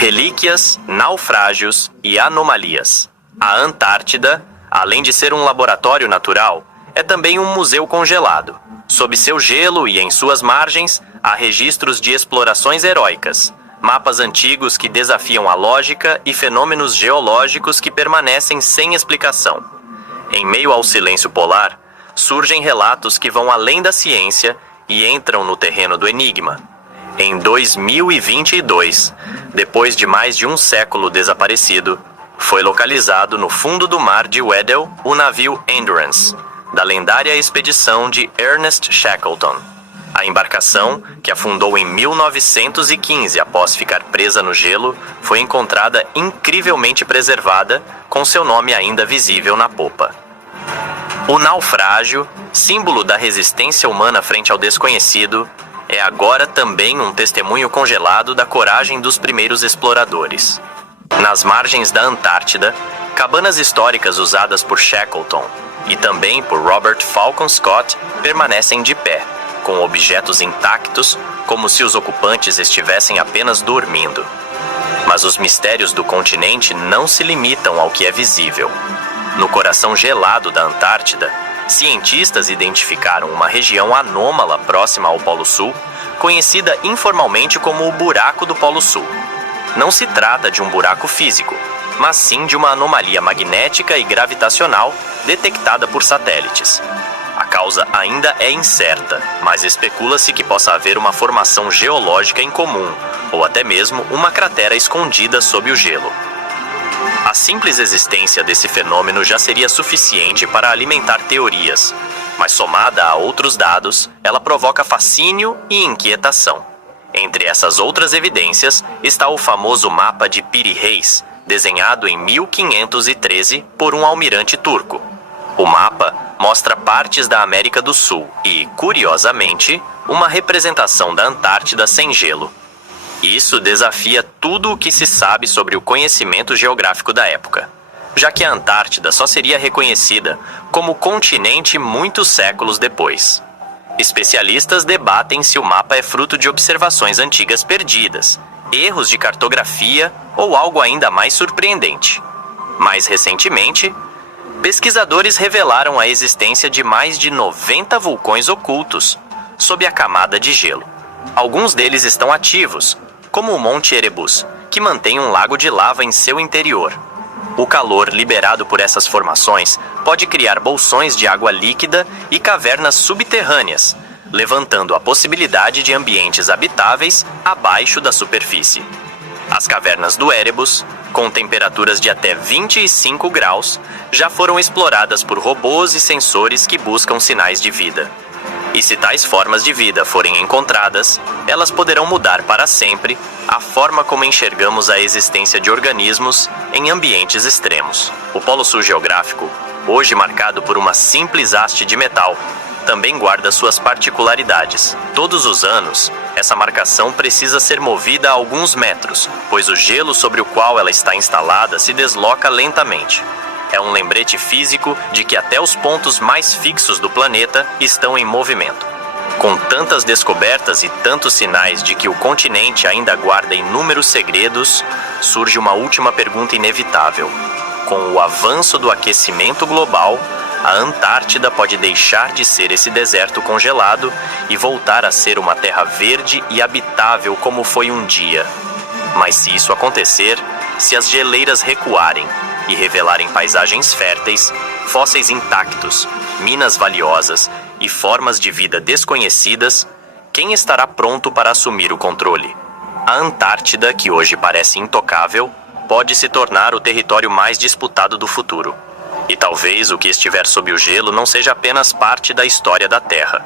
Relíquias, naufrágios e anomalias. A Antártida, além de ser um laboratório natural, é também um museu congelado. Sob seu gelo e em suas margens, há registros de explorações heróicas, mapas antigos que desafiam a lógica e fenômenos geológicos que permanecem sem explicação. Em meio ao silêncio polar, surgem relatos que vão além da ciência e entram no terreno do enigma. Em 2022, depois de mais de um século desaparecido, foi localizado no fundo do mar de Weddell o navio Endurance, da lendária expedição de Ernest Shackleton. A embarcação, que afundou em 1915 após ficar presa no gelo, foi encontrada incrivelmente preservada, com seu nome ainda visível na popa. O naufrágio, símbolo da resistência humana frente ao desconhecido, é agora também um testemunho congelado da coragem dos primeiros exploradores. Nas margens da Antártida, cabanas históricas usadas por Shackleton e também por Robert Falcon Scott permanecem de pé, com objetos intactos, como se os ocupantes estivessem apenas dormindo. Mas os mistérios do continente não se limitam ao que é visível. No coração gelado da Antártida, cientistas identificaram uma região anômala próxima ao Polo Sul, conhecida informalmente como o Buraco do Polo Sul. Não se trata de um buraco físico, mas sim de uma anomalia magnética e gravitacional detectada por satélites. A causa ainda é incerta, mas especula-se que possa haver uma formação geológica em comum, ou até mesmo uma cratera escondida sob o gelo. A simples existência desse fenômeno já seria suficiente para alimentar teorias, mas somada a outros dados, ela provoca fascínio e inquietação. Entre essas outras evidências está o famoso mapa de Piri Reis, desenhado em 1513 por um almirante turco. O mapa mostra partes da América do Sul e, curiosamente, uma representação da Antártida sem gelo. Isso desafia tudo o que se sabe sobre o conhecimento geográfico da época, já que a Antártida só seria reconhecida como continente muitos séculos depois. Especialistas debatem se o mapa é fruto de observações antigas perdidas, erros de cartografia ou algo ainda mais surpreendente. Mais recentemente, pesquisadores revelaram a existência de mais de 90 vulcões ocultos sob a camada de gelo. Alguns deles estão ativos, como o Monte Erebus, que mantém um lago de lava em seu interior. O calor liberado por essas formações pode criar bolsões de água líquida e cavernas subterrâneas, levantando a possibilidade de ambientes habitáveis abaixo da superfície. As cavernas do Erebus, com temperaturas de até 25 graus, já foram exploradas por robôs e sensores que buscam sinais de vida. E se tais formas de vida forem encontradas, elas poderão mudar para sempre a forma como enxergamos a existência de organismos em ambientes extremos. O Polo Sul geográfico, hoje marcado por uma simples haste de metal, também guarda suas particularidades. Todos os anos, essa marcação precisa ser movida a alguns metros, pois o gelo sobre o qual ela está instalada se desloca lentamente. É um lembrete físico de que até os pontos mais fixos do planeta estão em movimento. Com tantas descobertas e tantos sinais de que o continente ainda guarda inúmeros segredos, surge uma última pergunta inevitável. Com o avanço do aquecimento global, a Antártida pode deixar de ser esse deserto congelado e voltar a ser uma terra verde e habitável como foi um dia. Mas se isso acontecer, se as geleiras recuarem e revelarem paisagens férteis, fósseis intactos, minas valiosas e formas de vida desconhecidas, quem estará pronto para assumir o controle? A Antártida, que hoje parece intocável, pode se tornar o território mais disputado do futuro. E talvez o que estiver sob o gelo não seja apenas parte da história da Terra.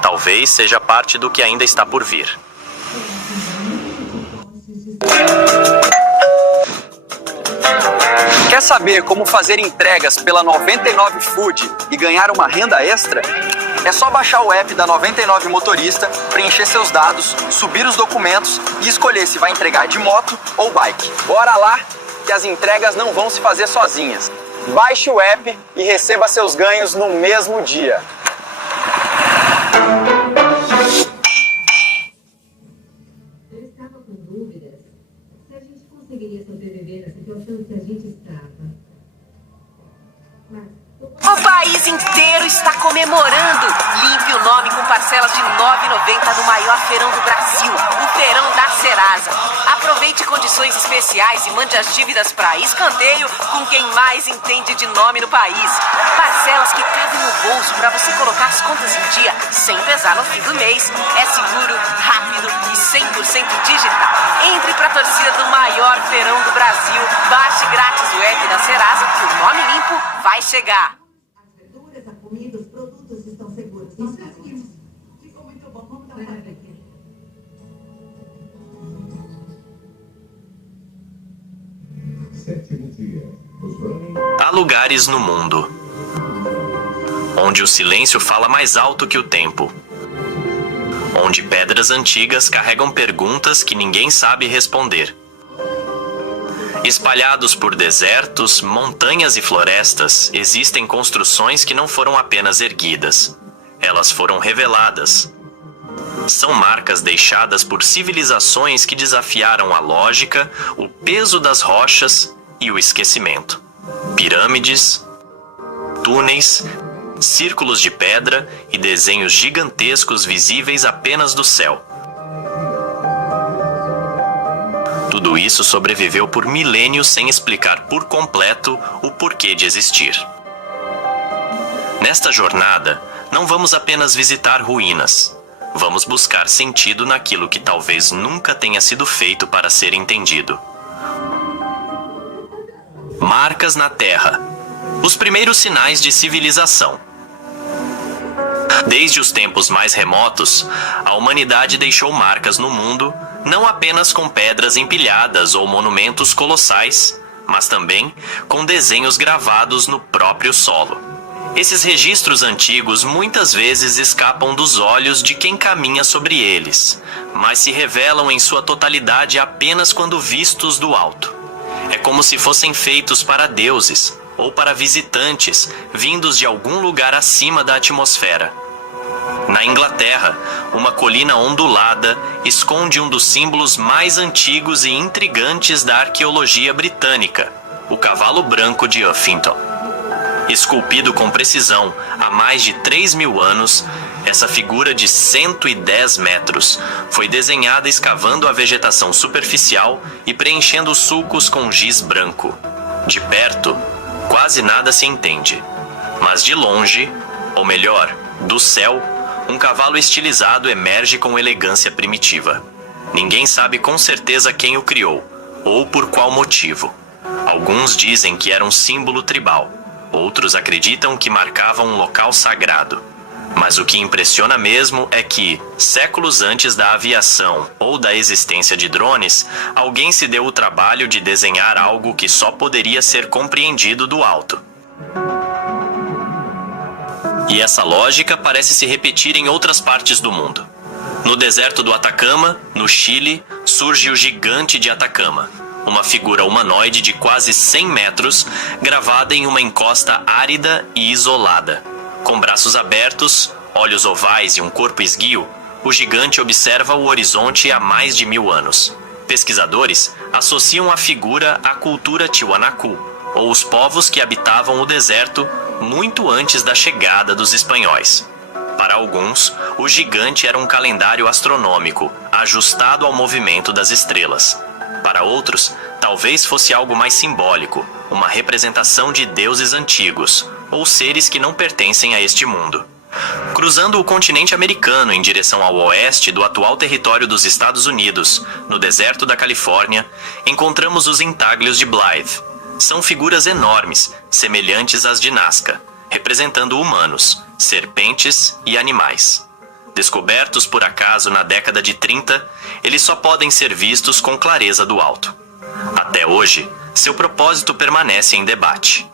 Talvez seja parte do que ainda está por vir. Quer saber como fazer entregas pela 99 Food e ganhar uma renda extra? É só baixar o app da 99 Motorista, preencher seus dados, subir os documentos e escolher se vai entregar de moto ou bike. Bora lá, que as entregas não vão se fazer sozinhas. Baixe o app e receba seus ganhos no mesmo dia. Eu estava com dúvidas se a gente conseguiria sobreviver na situação que a gente estava. Mas... O país inteiro está comemorando. Limpe o nome com parcelas de R$ 9,90 no maior feirão do Brasil, o Feirão da Serasa. Aproveite condições especiais e mande as dívidas para escanteio com quem mais entende de nome no país. Parcelas que cabem no bolso para você colocar as contas em dia sem pesar no fim do mês. É seguro, rápido e 100% digital. Entre para a torcida do maior feirão do Brasil. Baixe grátis o app da Serasa que o nome limpo vai chegar. A comida, os produtos estão seguros. Nós conseguimos. Ficou muito bom. Vamos dar uma olhada aqui. Há lugares no mundo onde o silêncio fala mais alto que o tempo, onde pedras antigas carregam perguntas que ninguém sabe responder. Espalhados por desertos, montanhas e florestas, existem construções que não foram apenas erguidas. Elas foram reveladas. São marcas deixadas por civilizações que desafiaram a lógica, o peso das rochas e o esquecimento. Pirâmides, túneis, círculos de pedra e desenhos gigantescos visíveis apenas do céu. Tudo isso sobreviveu por milênios sem explicar por completo o porquê de existir. Nesta jornada, não vamos apenas visitar ruínas. Vamos buscar sentido naquilo que talvez nunca tenha sido feito para ser entendido. Marcas na Terra. Os primeiros sinais de civilização. Desde os tempos mais remotos, a humanidade deixou marcas no mundo, não apenas com pedras empilhadas ou monumentos colossais, mas também com desenhos gravados no próprio solo. Esses registros antigos muitas vezes escapam dos olhos de quem caminha sobre eles, mas se revelam em sua totalidade apenas quando vistos do alto. É como se fossem feitos para deuses ou para visitantes vindos de algum lugar acima da atmosfera. Na Inglaterra, uma colina ondulada esconde um dos símbolos mais antigos e intrigantes da arqueologia britânica, o cavalo branco de Uffington. Esculpido com precisão há mais de 3.000 anos, essa figura de 110 metros foi desenhada escavando a vegetação superficial e preenchendo os sulcos com giz branco. De perto, quase nada se entende, mas de longe, ou melhor, do céu, um cavalo estilizado emerge com elegância primitiva. Ninguém sabe com certeza quem o criou, ou por qual motivo. Alguns dizem que era um símbolo tribal, outros acreditam que marcava um local sagrado. Mas o que impressiona mesmo é que, séculos antes da aviação ou da existência de drones, alguém se deu o trabalho de desenhar algo que só poderia ser compreendido do alto. E essa lógica parece se repetir em outras partes do mundo. No deserto do Atacama, no Chile, surge o gigante de Atacama, uma figura humanoide de quase 100 metros, gravada em uma encosta árida e isolada. Com braços abertos, olhos ovais e um corpo esguio, o gigante observa o horizonte há mais de 1000 anos. Pesquisadores associam a figura à cultura Tiwanaku, ou os povos que habitavam o deserto muito antes da chegada dos espanhóis. Para alguns, o gigante era um calendário astronômico, ajustado ao movimento das estrelas. Para outros, talvez fosse algo mais simbólico, uma representação de deuses antigos, ou seres que não pertencem a este mundo. Cruzando o continente americano em direção ao oeste do atual território dos Estados Unidos, no deserto da Califórnia, encontramos os intáglios de Blythe. São figuras enormes, semelhantes às de Nazca, representando humanos, serpentes e animais. Descobertos por acaso na década de 30, eles só podem ser vistos com clareza do alto. Até hoje, seu propósito permanece em debate.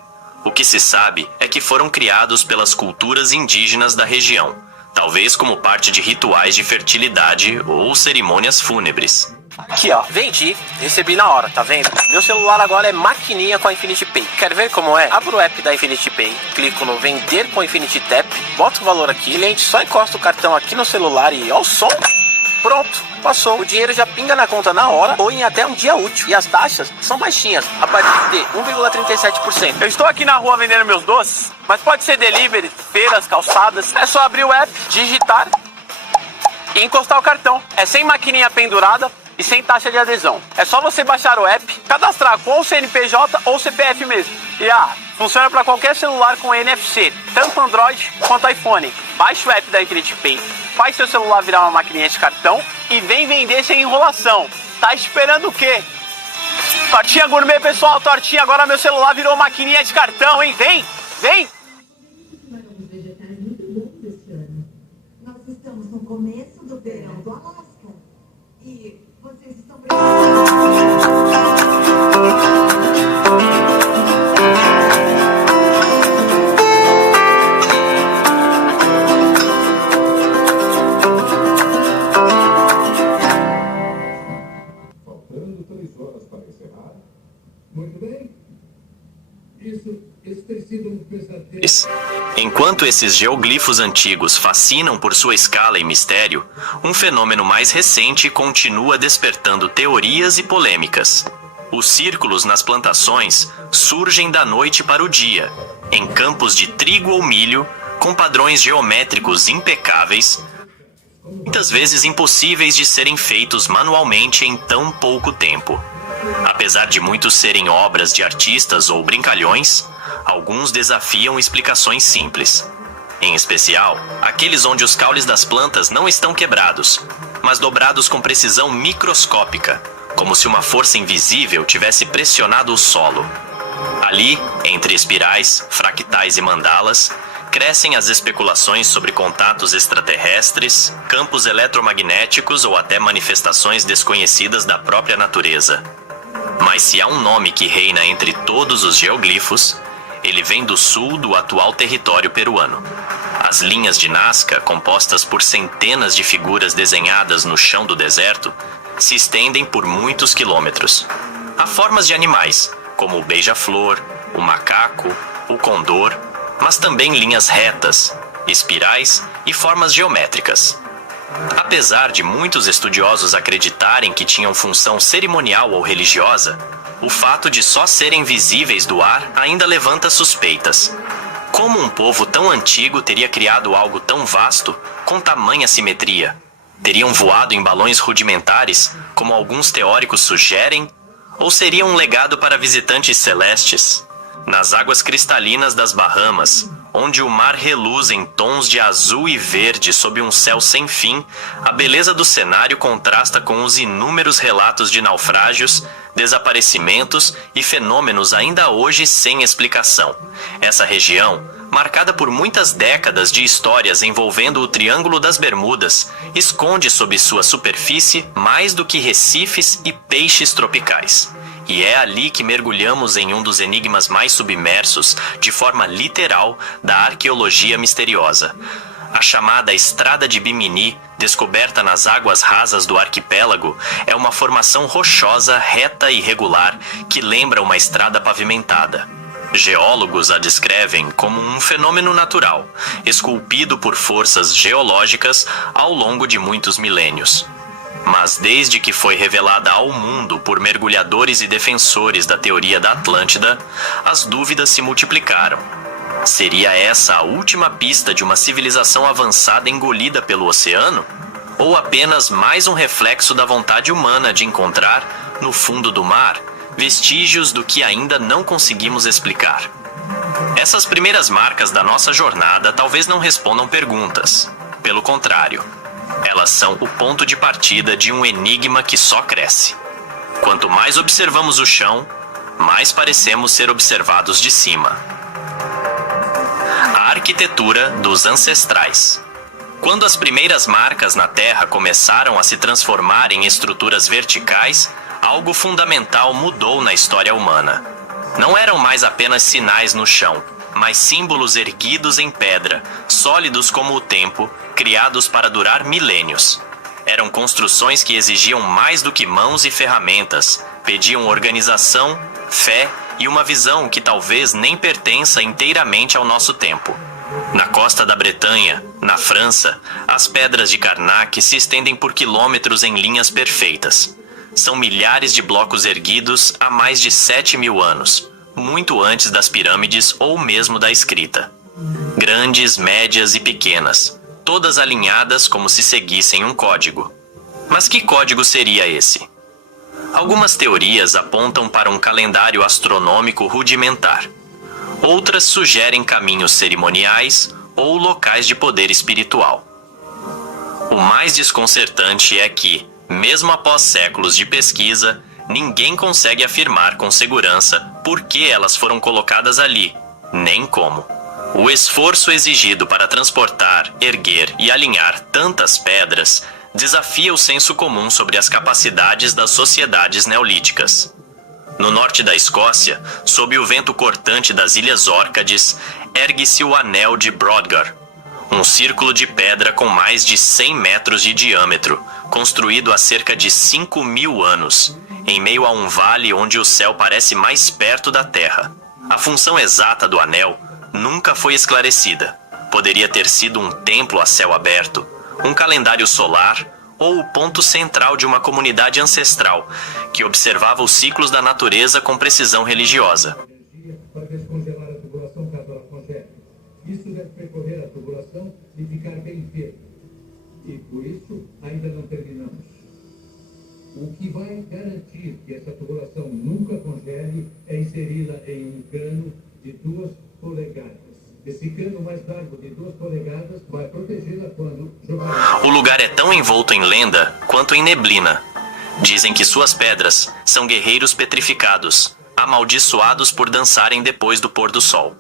O que se sabe é que foram criados pelas culturas indígenas da região, talvez como parte de rituais de fertilidade ou cerimônias fúnebres. Aqui ó, vendi, recebi na hora, tá vendo? Meu celular agora é maquininha com a Infinity Pay. Quer ver como é? Abro o app da Infinity Pay, clico no vender com Infinity Tap, boto o valor aqui, cliente só encosta o cartão aqui no celular e ó o som! Pronto, passou. O dinheiro já pinga na conta na hora ou em até um dia útil. E as taxas são baixinhas, a partir de 1,37%. Eu estou aqui na rua vendendo meus doces, mas pode ser delivery, feiras, calçadas. É só abrir o app, digitar e encostar o cartão. É sem maquininha pendurada e sem taxa de adesão. É só você baixar o app, cadastrar com o CNPJ ou CPF mesmo. E funciona para qualquer celular com NFC, tanto Android quanto iPhone. Baixe o app da Infinity Pay, faz seu celular virar uma maquininha de cartão e vem vender sem enrolação. Tá esperando o quê? Tortinha gourmet, pessoal, tortinha. Agora meu celular virou maquininha de cartão, hein? Vem, vem! Os vegetais muito bons este ano. Nós estamos no começo do verão do Alasca. E vocês estão Faltando 3 horas para encerrar. Muito bem. Isso tem sido um pesadelo. Enquanto esses geoglifos antigos fascinam por sua escala e mistério, um fenômeno mais recente continua despertando teorias e polêmicas. Os círculos nas plantações surgem da noite para o dia, em campos de trigo ou milho, com padrões geométricos impecáveis, muitas vezes impossíveis de serem feitos manualmente em tão pouco tempo. Apesar de muitos serem obras de artistas ou brincalhões, alguns desafiam explicações simples. Em especial, aqueles onde os caules das plantas não estão quebrados, mas dobrados com precisão microscópica, como se uma força invisível tivesse pressionado o solo. Ali, entre espirais, fractais e mandalas, crescem as especulações sobre contatos extraterrestres, campos eletromagnéticos ou até manifestações desconhecidas da própria natureza. Mas se há um nome que reina entre todos os geoglifos, ele vem do sul do atual território peruano. As linhas de Nazca, compostas por centenas de figuras desenhadas no chão do deserto, se estendem por muitos quilômetros. Há formas de animais, como o beija-flor, o macaco, o condor, mas também linhas retas, espirais e formas geométricas. Apesar de muitos estudiosos acreditarem que tinham função cerimonial ou religiosa, o fato de só serem visíveis do ar ainda levanta suspeitas. Como um povo tão antigo teria criado algo tão vasto, com tamanha simetria? Teriam voado em balões rudimentares, como alguns teóricos sugerem? Ou seria um legado para visitantes celestes? Nas águas cristalinas das Bahamas, onde o mar reluz em tons de azul e verde sob um céu sem fim, a beleza do cenário contrasta com os inúmeros relatos de naufrágios, desaparecimentos e fenômenos ainda hoje sem explicação. Essa região, marcada por muitas décadas de histórias envolvendo o Triângulo das Bermudas, esconde sob sua superfície mais do que recifes e peixes tropicais. E é ali que mergulhamos em um dos enigmas mais submersos, de forma literal, da arqueologia misteriosa. A chamada Estrada de Bimini, descoberta nas águas rasas do arquipélago, é uma formação rochosa, reta e regular, que lembra uma estrada pavimentada. Geólogos a descrevem como um fenômeno natural, esculpido por forças geológicas ao longo de muitos milênios. Mas desde que foi revelada ao mundo por mergulhadores e defensores da teoria da Atlântida, as dúvidas se multiplicaram. Seria essa a última pista de uma civilização avançada engolida pelo oceano? Ou apenas mais um reflexo da vontade humana de encontrar, no fundo do mar, vestígios do que ainda não conseguimos explicar? Essas primeiras marcas da nossa jornada talvez não respondam perguntas. Pelo contrário, elas são o ponto de partida de um enigma que só cresce. Quanto mais observamos o chão, mais parecemos ser observados de cima. A arquitetura dos ancestrais. Quando as primeiras marcas na Terra começaram a se transformar em estruturas verticais, algo fundamental mudou na história humana. Não eram mais apenas sinais no chão, mas símbolos erguidos em pedra, sólidos como o tempo, criados para durar milênios. Eram construções que exigiam mais do que mãos e ferramentas, pediam organização, fé e uma visão que talvez nem pertença inteiramente ao nosso tempo. Na costa da Bretanha, na França, as pedras de Karnak se estendem por quilômetros em linhas perfeitas. São milhares de blocos erguidos há mais de 7.000 anos, muito antes das pirâmides ou mesmo da escrita. Grandes, médias e pequenas, todas alinhadas como se seguissem um código. Mas que código seria esse? Algumas teorias apontam para um calendário astronômico rudimentar. Outras sugerem caminhos cerimoniais ou locais de poder espiritual. O mais desconcertante é que, mesmo após séculos de pesquisa, ninguém consegue afirmar com segurança por que elas foram colocadas ali, nem como. O esforço exigido para transportar, erguer e alinhar tantas pedras desafia o senso comum sobre as capacidades das sociedades neolíticas. No norte da Escócia, sob o vento cortante das Ilhas Órcades, ergue-se o Anel de Brodgar, um círculo de pedra com mais de 100 metros de diâmetro, construído há cerca de 5.000 anos, em meio a um vale onde o céu parece mais perto da terra. A função exata do anel nunca foi esclarecida. Poderia ter sido um templo a céu aberto, um calendário solar ou o ponto central de uma comunidade ancestral que observava os ciclos da natureza com precisão religiosa. Para descongelar a tubulação caso ela congele. Isso deve percorrer a tubulação e ficar bem firme. E por isso ainda não terminamos. O que vai garantir que essa tubulação nunca congele é inseri-la em um cano de 2 polegadas. Esse cano mais largo de 2 polegadas vai protegê-la quando jogar. O lugar é tão envolto em lenda quanto em neblina. Dizem que suas pedras são guerreiros petrificados, amaldiçoados por dançarem depois do pôr do sol.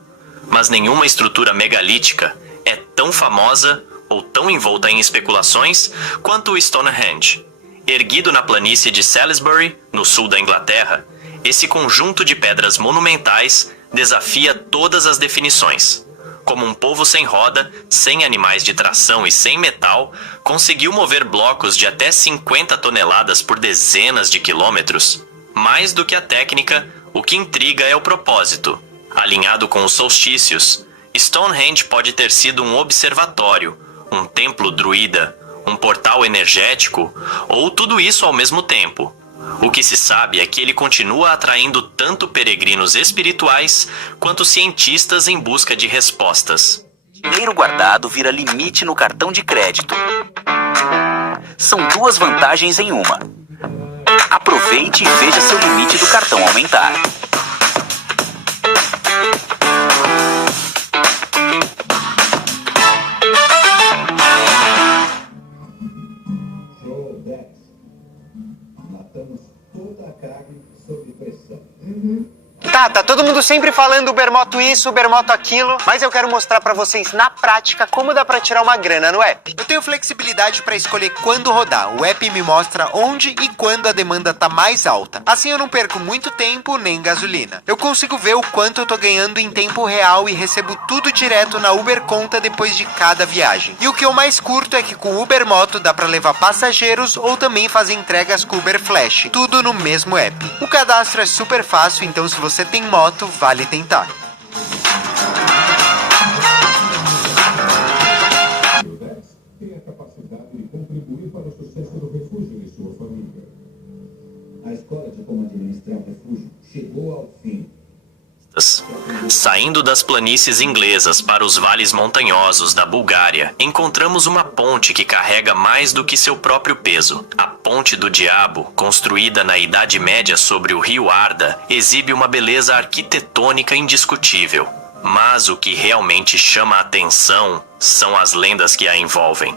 Mas nenhuma estrutura megalítica é tão famosa ou tão envolta em especulações quanto o Stonehenge. Erguido na planície de Salisbury, no sul da Inglaterra, esse conjunto de pedras monumentais desafia todas as definições. Como um povo sem roda, sem animais de tração e sem metal, conseguiu mover blocos de até 50 toneladas por dezenas de quilômetros. Mais do que a técnica, o que intriga é o propósito. Alinhado com os solstícios, Stonehenge pode ter sido um observatório, um templo druida, um portal energético, ou tudo isso ao mesmo tempo. O que se sabe é que ele continua atraindo tanto peregrinos espirituais quanto cientistas em busca de respostas. Dinheiro guardado vira limite no cartão de crédito. São 2 vantagens em uma. Aproveite e veja seu limite do cartão aumentar. Show 10. Matamos toda a carne sob pressão. Tá todo mundo sempre falando Ubermoto isso, Ubermoto aquilo, mas eu quero mostrar pra vocês na prática como dá pra tirar uma grana no app. Eu tenho flexibilidade pra escolher quando rodar. O app me mostra onde e quando a demanda tá mais alta. Assim eu não perco muito tempo nem gasolina. Eu consigo ver o quanto eu tô ganhando em tempo real e recebo tudo direto na Uber Conta depois de cada viagem. E o que eu mais curto é que com o Ubermoto dá pra levar passageiros ou também fazer entregas com o Uber Flash. Tudo no mesmo app. O cadastro é super fácil, então se você tem moto, vale tentar. O 10 tem a capacidade de contribuir para o sucesso do refúgio e sua família. A escola de como administrar o refúgio chegou ao fim. Saindo das planícies inglesas para os vales montanhosos da Bulgária, encontramos uma ponte que carrega mais do que seu próprio peso. A Ponte do Diabo, construída na Idade Média sobre o rio Arda, exibe uma beleza arquitetônica indiscutível. Mas o que realmente chama a atenção são as lendas que a envolvem.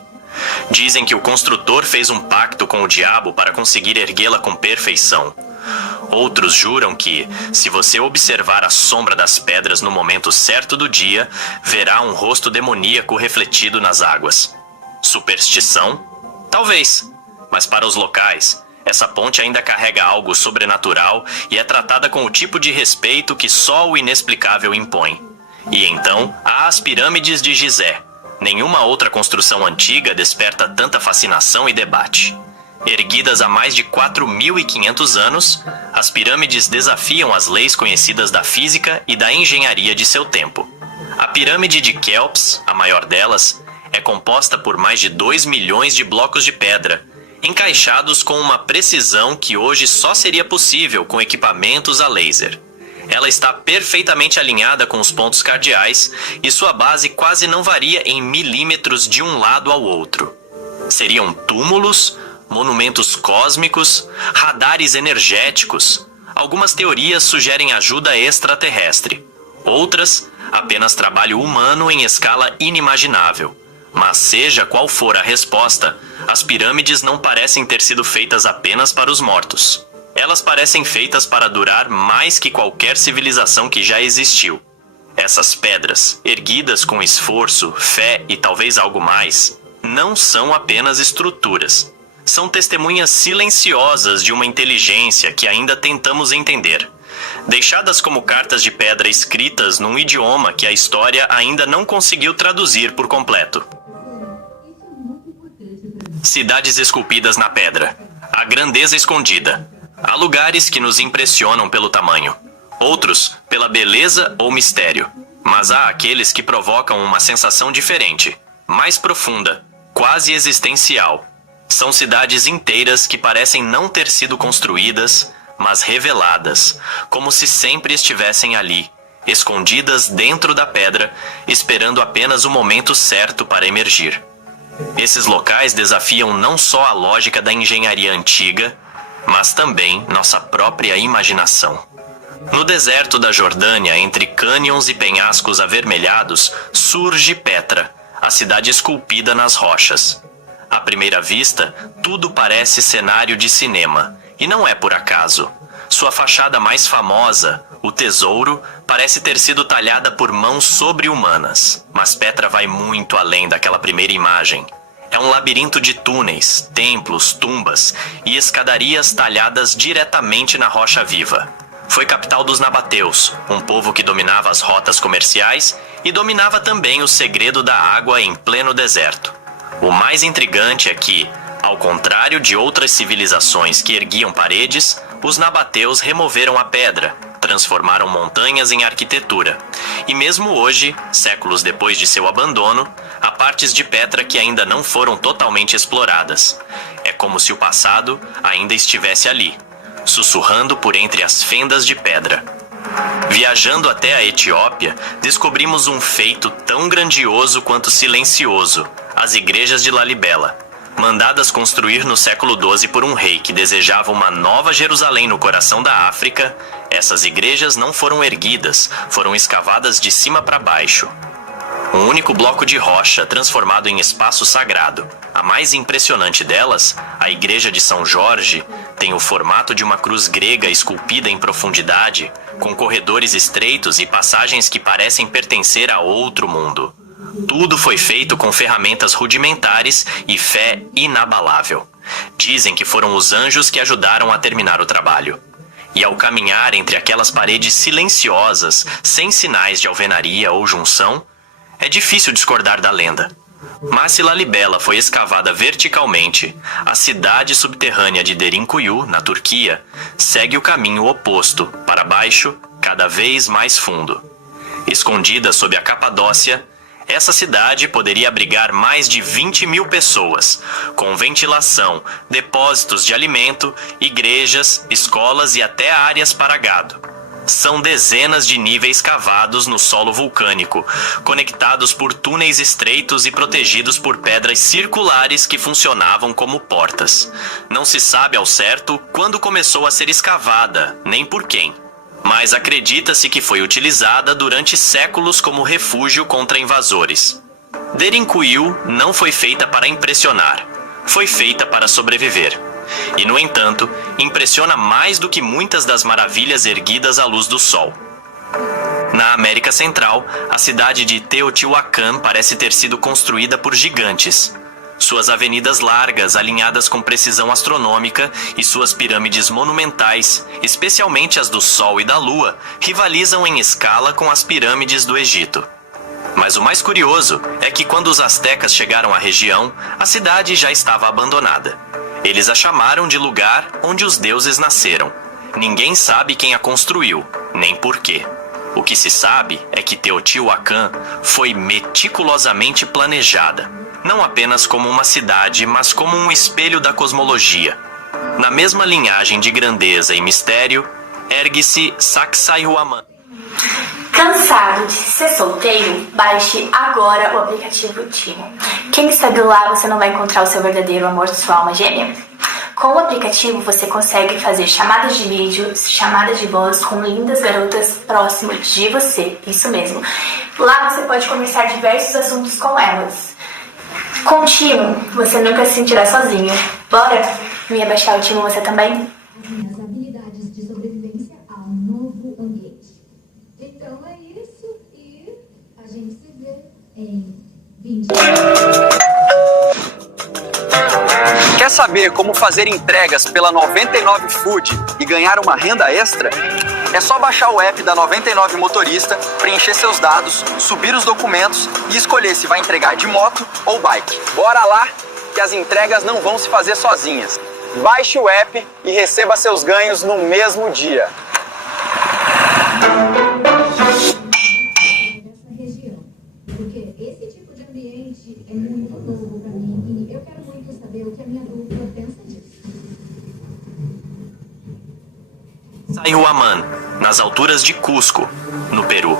Dizem que o construtor fez um pacto com o diabo para conseguir erguê-la com perfeição. Outros juram que, se você observar a sombra das pedras no momento certo do dia, verá um rosto demoníaco refletido nas águas. Superstição? Talvez. Mas para os locais, essa ponte ainda carrega algo sobrenatural e é tratada com o tipo de respeito que só o inexplicável impõe. E então, há as pirâmides de Gizé. Nenhuma outra construção antiga desperta tanta fascinação e debate. Erguidas há mais de 4.500 anos, as pirâmides desafiam as leis conhecidas da física e da engenharia de seu tempo. A pirâmide de Quéops, a maior delas, é composta por mais de 2 milhões de blocos de pedra, encaixados com uma precisão que hoje só seria possível com equipamentos a laser. Ela está perfeitamente alinhada com os pontos cardeais e sua base quase não varia em milímetros de um lado ao outro. Seriam túmulos, monumentos cósmicos, radares energéticos. Algumas teorias sugerem ajuda extraterrestre. Outras, apenas trabalho humano em escala inimaginável. Mas seja qual for a resposta, as pirâmides não parecem ter sido feitas apenas para os mortos. Elas parecem feitas para durar mais que qualquer civilização que já existiu. Essas pedras, erguidas com esforço, fé e talvez algo mais, não são apenas estruturas. São testemunhas silenciosas de uma inteligência que ainda tentamos entender. Deixadas como cartas de pedra escritas num idioma que a história ainda não conseguiu traduzir por completo. Cidades esculpidas na pedra. A grandeza escondida. Há lugares que nos impressionam pelo tamanho. Outros, pela beleza ou mistério. Mas há aqueles que provocam uma sensação diferente, mais profunda, quase existencial. São cidades inteiras que parecem não ter sido construídas, mas reveladas, como se sempre estivessem ali, escondidas dentro da pedra, esperando apenas o momento certo para emergir. Esses locais desafiam não só a lógica da engenharia antiga, mas também nossa própria imaginação. No deserto da Jordânia, entre cânions e penhascos avermelhados, surge Petra, a cidade esculpida nas rochas. À primeira vista, tudo parece cenário de cinema, e não é por acaso. Sua fachada mais famosa, o Tesouro, parece ter sido talhada por mãos sobre-humanas. Mas Petra vai muito além daquela primeira imagem. É um labirinto de túneis, templos, tumbas e escadarias talhadas diretamente na rocha viva. Foi capital dos nabateus, um povo que dominava as rotas comerciais e dominava também o segredo da água em pleno deserto. O mais intrigante é que, ao contrário de outras civilizações que erguiam paredes, os nabateus removeram a pedra, transformaram montanhas em arquitetura. E mesmo hoje, séculos depois de seu abandono, há partes de Petra que ainda não foram totalmente exploradas. É como se o passado ainda estivesse ali, sussurrando por entre as fendas de pedra. Viajando até a Etiópia, descobrimos um feito tão grandioso quanto silencioso: as igrejas de Lalibela. Mandadas construir no século XII por um rei que desejava uma nova Jerusalém no coração da África, essas igrejas não foram erguidas, foram escavadas de cima para baixo. Um único bloco de rocha transformado em espaço sagrado. A mais impressionante delas, a igreja de São Jorge, tem o formato de uma cruz grega esculpida em profundidade, com corredores estreitos e passagens que parecem pertencer a outro mundo. Tudo foi feito com ferramentas rudimentares e fé inabalável. Dizem que foram os anjos que ajudaram a terminar o trabalho. E ao caminhar entre aquelas paredes silenciosas, sem sinais de alvenaria ou junção, é difícil discordar da lenda. Mas se Lalibela foi escavada verticalmente, a cidade subterrânea de Derinkuyu, na Turquia, segue o caminho oposto, para baixo, cada vez mais fundo. Escondida sob a Capadócia, essa cidade poderia abrigar mais de 20 mil pessoas, com ventilação, depósitos de alimento, igrejas, escolas e até áreas para gado. São dezenas de níveis cavados no solo vulcânico, conectados por túneis estreitos e protegidos por pedras circulares que funcionavam como portas. Não se sabe ao certo quando começou a ser escavada, nem por quem. Mas acredita-se que foi utilizada durante séculos como refúgio contra invasores. Derinkuyu não foi feita para impressionar, foi feita para sobreviver. E, no entanto, impressiona mais do que muitas das maravilhas erguidas à luz do sol. Na América Central, a cidade de Teotihuacan parece ter sido construída por gigantes. Suas avenidas largas, alinhadas com precisão astronômica, e suas pirâmides monumentais, especialmente as do Sol e da Lua, rivalizam em escala com as pirâmides do Egito. Mas o mais curioso é que quando os astecas chegaram à região, a cidade já estava abandonada. Eles a chamaram de lugar onde os deuses nasceram. Ninguém sabe quem a construiu, nem por quê. O que se sabe é que Teotihuacan foi meticulosamente planejada, não apenas como uma cidade, mas como um espelho da cosmologia. Na mesma linhagem de grandeza e mistério, ergue-se Sacsayhuaman. Cansado de ser solteiro? Baixe agora o aplicativo Timo. Quem sabe lá você não vai encontrar o seu verdadeiro amor, sua alma gêmea? Com o aplicativo você consegue fazer chamadas de vídeo, chamadas de voz com lindas garotas próximo de você, isso mesmo. Lá você pode conversar diversos assuntos com elas. Com o Timo, você nunca se sentirá sozinho. Bora? Venha baixar o Timo você também? As habilidades de sobrevivência ao novo ambiente. Então é isso e a gente se vê em 20 Quer saber como fazer entregas pela 99 Food e ganhar uma renda extra? É só baixar o app da 99 Motorista, preencher seus dados, subir os documentos e escolher se vai entregar de moto ou bike. Bora lá, que as entregas não vão se fazer sozinhas. Baixe o app e receba seus ganhos no mesmo dia. dessa região. Porque esse tipo de ambiente é muito novo para mim e eu quero muito saber o que a minha dupla pensa disso. Sacsayhuaman, nas alturas de Cusco, no Peru.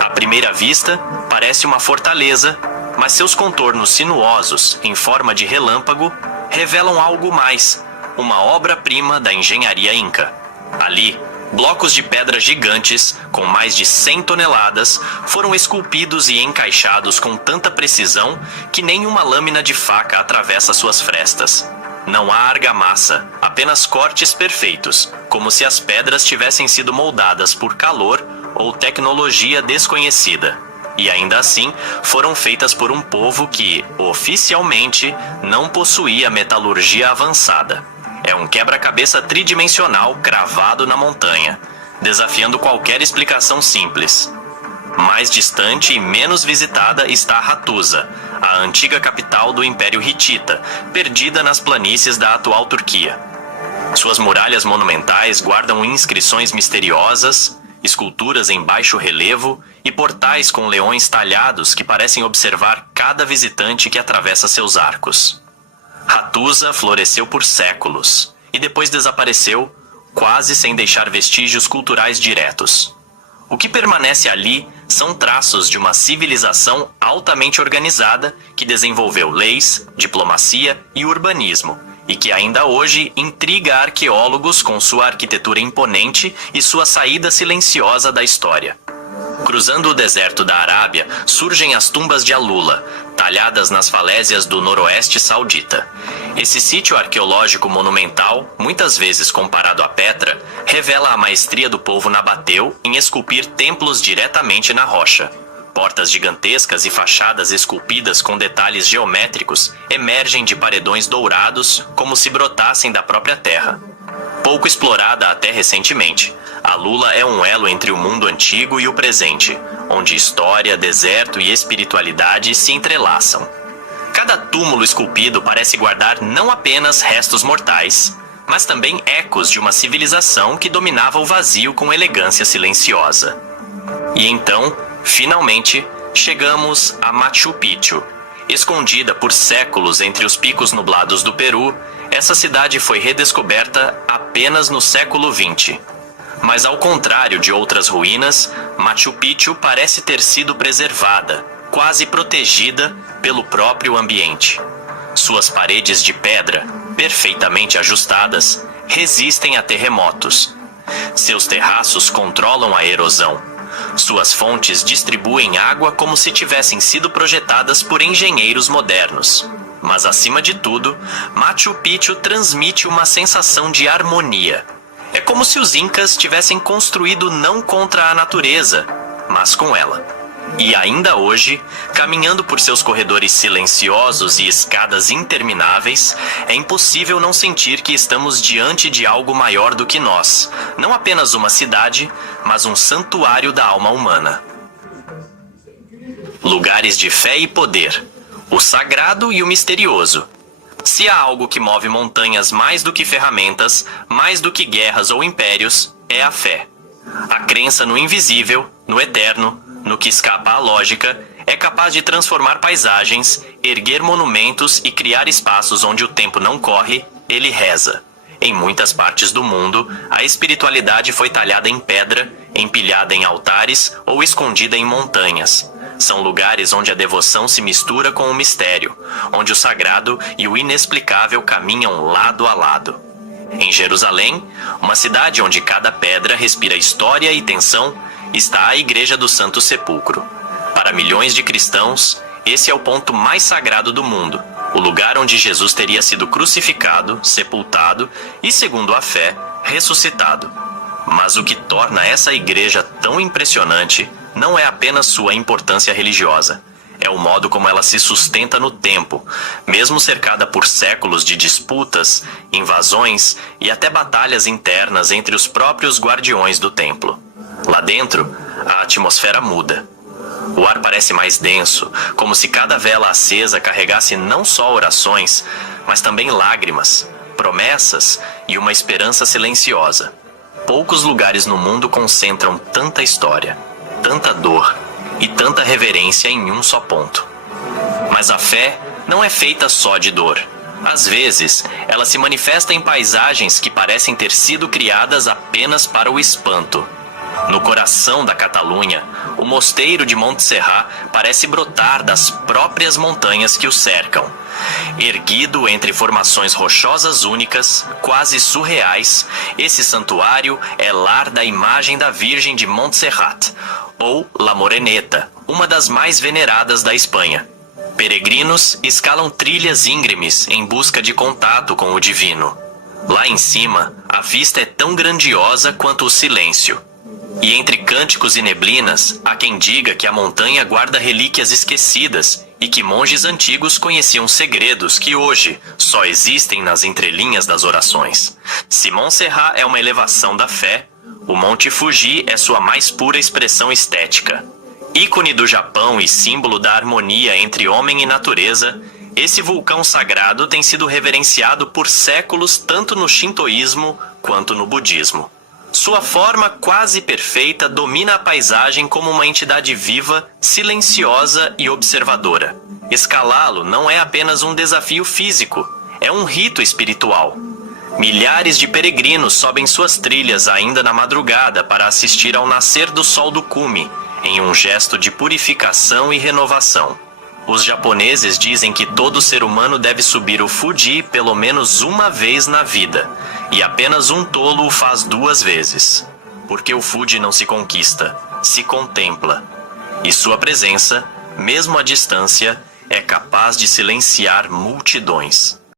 À primeira vista, parece uma fortaleza, mas seus contornos sinuosos, em forma de relâmpago, revelam algo mais, uma obra-prima da engenharia inca. Ali, blocos de pedra gigantes, com mais de 100 toneladas, foram esculpidos e encaixados com tanta precisão que nenhuma lâmina de faca atravessa suas frestas. Não há argamassa, apenas cortes perfeitos, como se as pedras tivessem sido moldadas por calor ou tecnologia desconhecida. E ainda assim, foram feitas por um povo que, oficialmente, não possuía metalurgia avançada. É um quebra-cabeça tridimensional cravado na montanha, desafiando qualquer explicação simples. Mais distante e menos visitada está Hattusa, a antiga capital do Império Hitita, perdida nas planícies da atual Turquia. Suas muralhas monumentais guardam inscrições misteriosas, esculturas em baixo relevo e portais com leões talhados que parecem observar cada visitante que atravessa seus arcos. Hattusa floresceu por séculos e depois desapareceu, quase sem deixar vestígios culturais diretos. O que permanece ali são traços de uma civilização altamente organizada que desenvolveu leis, diplomacia e urbanismo, e que ainda hoje intriga arqueólogos com sua arquitetura imponente e sua saída silenciosa da história. Cruzando o deserto da Arábia, surgem as tumbas de Alula, talhadas nas falésias do noroeste saudita. Esse sítio arqueológico monumental, muitas vezes comparado a Petra, revela a maestria do povo nabateu em esculpir templos diretamente na rocha. Portas gigantescas e fachadas esculpidas com detalhes geométricos emergem de paredões dourados como se brotassem da própria terra. Pouco explorada até recentemente, Alula é um elo entre o mundo antigo e o presente, onde história, deserto e espiritualidade se entrelaçam. Cada túmulo esculpido parece guardar não apenas restos mortais, mas também ecos de uma civilização que dominava o vazio com elegância silenciosa. E então, finalmente, chegamos a Machu Picchu. Escondida por séculos entre os picos nublados do Peru, essa cidade foi redescoberta apenas no século XX. Mas ao contrário de outras ruínas, Machu Picchu parece ter sido preservada, quase protegida pelo próprio ambiente. Suas paredes de pedra, perfeitamente ajustadas, resistem a terremotos. Seus terraços controlam a erosão. Suas fontes distribuem água como se tivessem sido projetadas por engenheiros modernos. Mas acima de tudo, Machu Picchu transmite uma sensação de harmonia. É como se os incas tivessem construído não contra a natureza, mas com ela. E ainda hoje, caminhando por seus corredores silenciosos e escadas intermináveis, é impossível não sentir que estamos diante de algo maior do que nós. Não apenas uma cidade, mas um santuário da alma humana. Lugares de fé e poder. O sagrado e o misterioso. Se há algo que move montanhas mais do que ferramentas, mais do que guerras ou impérios, é a fé. A crença no invisível no eterno, no que escapa à lógica, é capaz de transformar paisagens, erguer monumentos e criar espaços onde o tempo não corre, ele reza. Em muitas partes do mundo, a espiritualidade foi talhada em pedra, empilhada em altares ou escondida em montanhas. São lugares onde a devoção se mistura com o mistério, onde o sagrado e o inexplicável caminham lado a lado. Em Jerusalém, uma cidade onde cada pedra respira história e tensão, está a Igreja do Santo Sepulcro. Para milhões de cristãos, esse é o ponto mais sagrado do mundo, o lugar onde Jesus teria sido crucificado, sepultado e, segundo a fé, ressuscitado. Mas o que torna essa igreja tão impressionante não é apenas sua importância religiosa. É o modo como ela se sustenta no tempo, mesmo cercada por séculos de disputas, invasões e até batalhas internas entre os próprios guardiões do templo. Lá dentro, a atmosfera muda. O ar parece mais denso, como se cada vela acesa carregasse não só orações, mas também lágrimas, promessas e uma esperança silenciosa. Poucos lugares no mundo concentram tanta história, tanta dor e tanta reverência em um só ponto. Mas a fé não é feita só de dor. Às vezes, ela se manifesta em paisagens que parecem ter sido criadas apenas para o espanto. No coração da Catalunha, o mosteiro de Montserrat parece brotar das próprias montanhas que o cercam. Erguido entre formações rochosas únicas, quase surreais, esse santuário é lar da imagem da Virgem de Montserrat, ou La Moreneta, uma das mais veneradas da Espanha. Peregrinos escalam trilhas íngremes em busca de contato com o divino. Lá em cima, a vista é tão grandiosa quanto o silêncio. E entre cânticos e neblinas, há quem diga que a montanha guarda relíquias esquecidas e que monges antigos conheciam segredos que hoje só existem nas entrelinhas das orações. Se Montserrat é uma elevação da fé, o Monte Fuji é sua mais pura expressão estética. Ícone do Japão e símbolo da harmonia entre homem e natureza, esse vulcão sagrado tem sido reverenciado por séculos tanto no shintoísmo quanto no budismo. Sua forma quase perfeita domina a paisagem como uma entidade viva, silenciosa e observadora. Escalá-lo não é apenas um desafio físico, é um rito espiritual. Milhares de peregrinos sobem suas trilhas ainda na madrugada para assistir ao nascer do sol do cume, em um gesto de purificação e renovação. Os japoneses dizem que todo ser humano deve subir o Fuji pelo menos uma vez na vida, e apenas um tolo o faz 2 vezes. Porque o Fuji não se conquista, se contempla. E sua presença, mesmo à distância, é capaz de silenciar multidões.